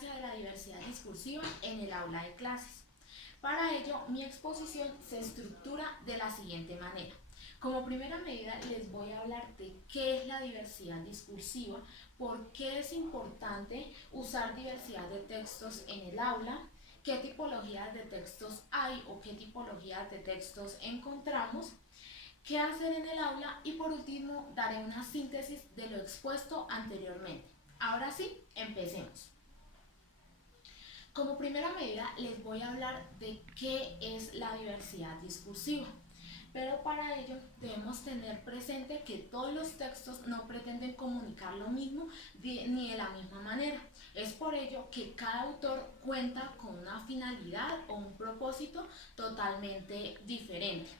importancia de la diversidad discursiva en el aula de clases. Para ello, mi exposición se estructura de la siguiente manera. Como primera medida les voy a hablar de qué es la diversidad discursiva, por qué es importante usar diversidad de textos en el aula, qué tipologías de textos hay o qué tipologías de textos encontramos, qué hacer en el aula y por último daré una síntesis de lo expuesto anteriormente. Ahora sí, empecemos. Como primera medida les voy a hablar de qué es la diversidad discursiva, pero para ello debemos tener presente que todos los textos no pretenden comunicar lo mismo ni de la misma manera. Es por ello que cada autor cuenta con una finalidad o un propósito totalmente diferente.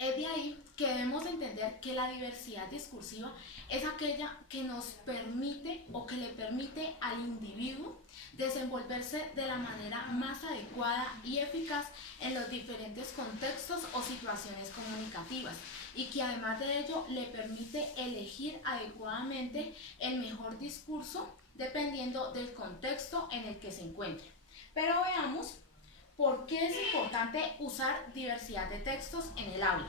Es de ahí que debemos entender que la diversidad discursiva es aquella que nos permite o que le permite al individuo desenvolverse de la manera más adecuada y eficaz en los diferentes contextos o situaciones comunicativas y que además de ello le permite elegir adecuadamente el mejor discurso dependiendo del contexto en el que se encuentre. Pero veamos ¿por qué es importante usar diversidad de textos en el aula?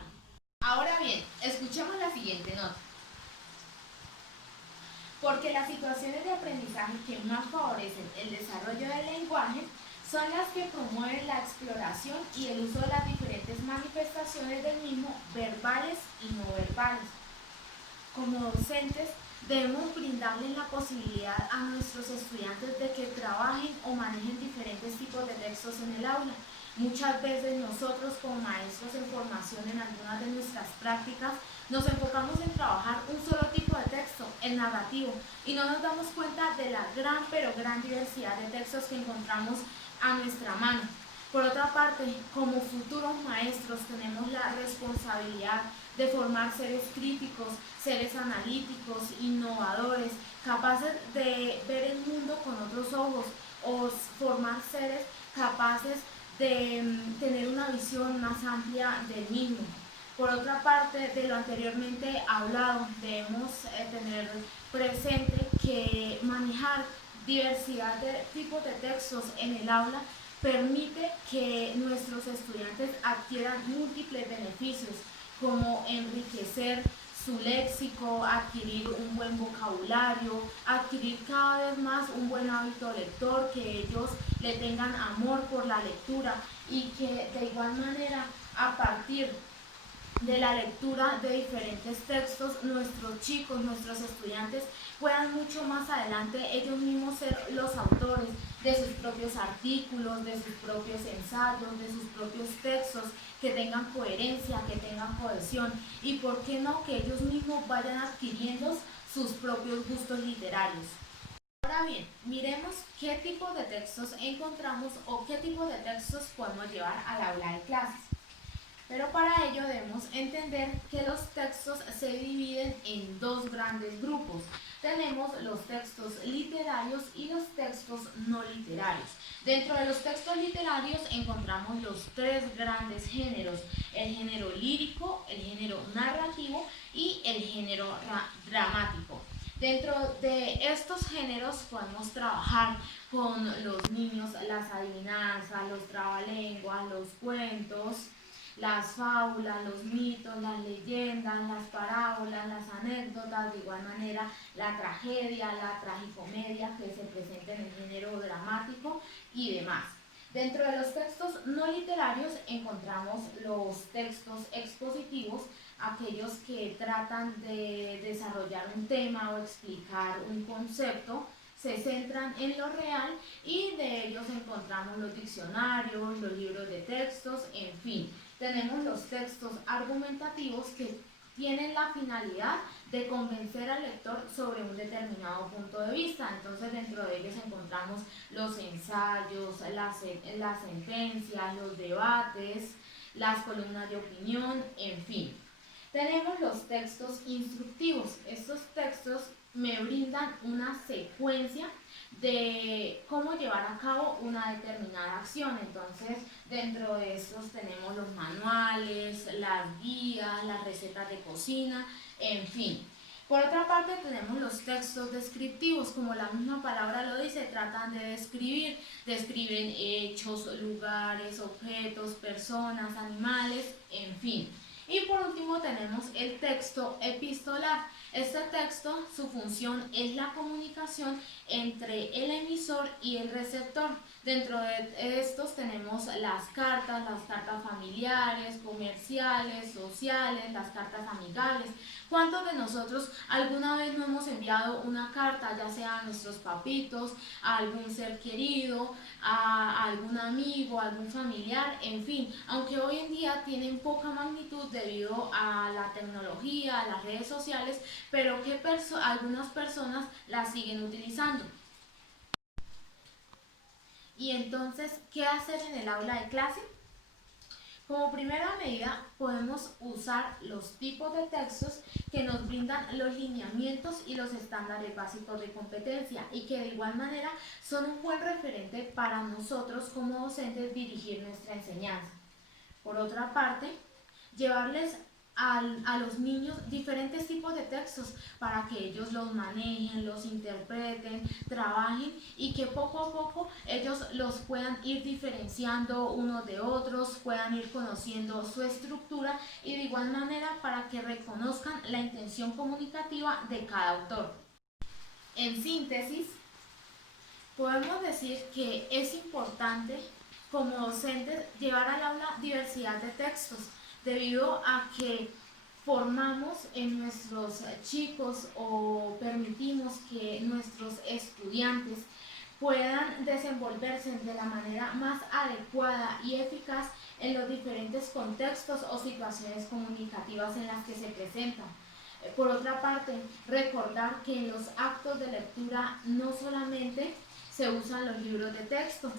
Ahora bien, escuchemos la siguiente nota. Porque las situaciones de aprendizaje que más favorecen el desarrollo del lenguaje son las que promueven la exploración y el uso de las diferentes manifestaciones del mismo, verbales y no verbales. Como docentes, debemos brindarles la posibilidad a nuestros estudiantes de que trabajen o manejen diferentes tipos de textos en el aula. Muchas veces nosotros como maestros en formación en algunas de nuestras prácticas nos enfocamos en trabajar un solo tipo de texto, el narrativo, y no nos damos cuenta de la gran diversidad de textos que encontramos a nuestra mano. Por otra parte, como futuros maestros tenemos la responsabilidad de formar seres críticos, seres analíticos, innovadores, capaces de ver el mundo con otros ojos o formar seres capaces de tener una visión más amplia del mismo. Por otra parte, de lo anteriormente hablado, debemos tener presente que manejar diversidad de tipos de textos en el aula permite que nuestros estudiantes adquieran múltiples beneficios, como enriquecer su léxico, adquirir un buen vocabulario, adquirir cada vez más un buen hábito lector, que ellos le tengan amor por la lectura y que de igual manera a partir de la lectura de diferentes textos, nuestros chicos, nuestros estudiantes puedan mucho más adelante ellos mismos ser los autores de sus propios artículos, de sus propios ensayos, de sus propios textos, que tengan coherencia, que tengan cohesión y por qué no que ellos mismos vayan adquiriendo sus propios gustos literarios. Ahora bien, miremos qué tipo de textos encontramos o qué tipo de textos podemos llevar al aula de clases. Pero para ello debemos entender que los textos se dividen en dos grandes grupos. Tenemos los textos literarios y los textos no literarios. Dentro de los textos literarios encontramos los tres grandes géneros: el género lírico, el género narrativo y el género dramático. Dentro de estos géneros podemos trabajar con los niños las adivinanzas, los trabalenguas, los cuentos, las fábulas, los mitos, las leyendas, las parábolas, las anécdotas, de igual manera la tragedia, la tragicomedia que se presenta en el género dramático y demás. Dentro de los textos no literarios encontramos los textos expositivos, aquellos que tratan de desarrollar un tema o explicar un concepto, se centran en lo real y de ellos encontramos los diccionarios, los libros de textos, en fin. Tenemos los textos argumentativos que tienen la finalidad de convencer al lector sobre un determinado punto de vista. Entonces dentro de ellos encontramos los ensayos, las sentencias, los debates, las columnas de opinión, en fin. Tenemos los textos instructivos. Estos textos me brindan una secuencia de cómo llevar a cabo una determinada acción. Entonces, dentro de estos tenemos los manuales, las guías, las recetas de cocina, en fin. Por otra parte tenemos los textos descriptivos, como la misma palabra lo dice, tratan de describen hechos, lugares, objetos, personas, animales, en fin. Y por último tenemos el texto epistolar. Este texto, su función es la comunicación entre el emisor y el receptor. Dentro de estos tenemos las cartas familiares, comerciales, sociales, las cartas amigables. ¿Cuántos de nosotros alguna vez no hemos enviado una carta, ya sea a nuestros papitos, a algún ser querido, a algún amigo, a algún familiar, en fin? Aunque hoy en día tienen poca magnitud debido a la tecnología, a las redes sociales, pero que algunas personas las siguen utilizando. Y entonces, ¿qué hacer en el aula de clase? Como primera medida, podemos usar los tipos de textos que nos brindan los lineamientos y los estándares básicos de competencia y que de igual manera son un buen referente para nosotros como docentes dirigir nuestra enseñanza. Por otra parte, llevarles a los niños diferentes tipos de textos para que ellos los manejen, los interpreten, trabajen y que poco a poco ellos los puedan ir diferenciando unos de otros, puedan ir conociendo su estructura y de igual manera para que reconozcan la intención comunicativa de cada autor. En síntesis, podemos decir que es importante como docentes llevar al aula diversidad de textos debido a que formamos en nuestros chicos o permitimos que nuestros estudiantes puedan desenvolverse de la manera más adecuada y eficaz en los diferentes contextos o situaciones comunicativas en las que se presentan. Por otra parte, recordar que en los actos de lectura no solamente se usan los libros de texto,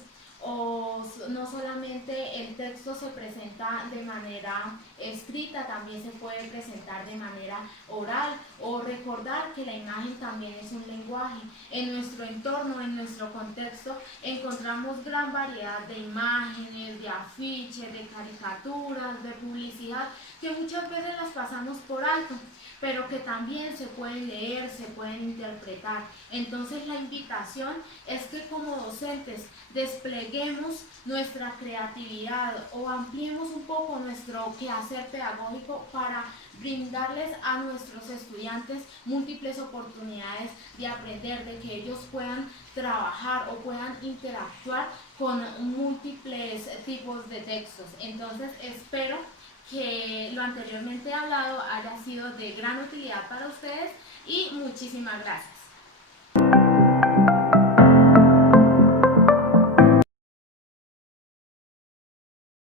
o no solamente el texto se presenta de manera escrita, también se puede presentar de manera oral, o recordar que la imagen también es un lenguaje. En nuestro entorno, en nuestro contexto, encontramos gran variedad de imágenes, de afiches, de caricaturas, de publicidad, que muchas veces las pasamos por alto, pero que también se pueden leer, se pueden interpretar. Entonces la invitación es que como docentes despleguemos nuestra creatividad o ampliemos un poco nuestro quehacer pedagógico para brindarles a nuestros estudiantes múltiples oportunidades de aprender, de que ellos puedan trabajar o puedan interactuar con múltiples tipos de textos. Entonces espero que lo anteriormente hablado haya sido de gran utilidad para ustedes y muchísimas gracias.